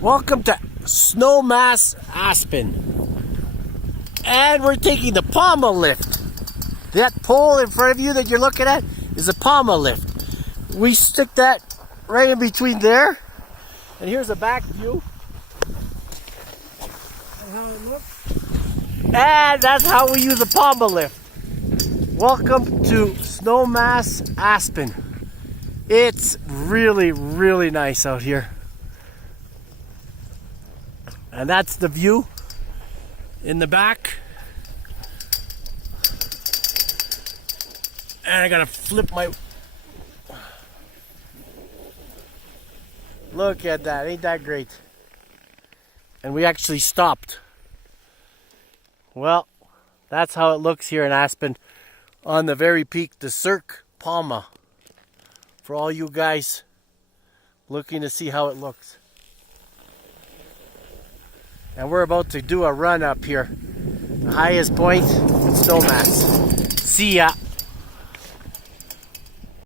Welcome to Snowmass, Aspen. And we're taking the pama lift. That pole in front of you that you're looking at is a pama lift. We stick that right in between there. And here's a back view. And how it looks. And that's how we use a pama lift. Welcome to Snowmass, Aspen. It's really, really nice out here. And that's the view in the back. And I gotta flip my... Look at that, ain't that great? And we actually stopped. Well, that's how it looks here in Aspen on the very peak, the Cirque Pama. For all you guys looking to see how it looks. And we're about to do a run up here. The highest point in Snowmass. See ya.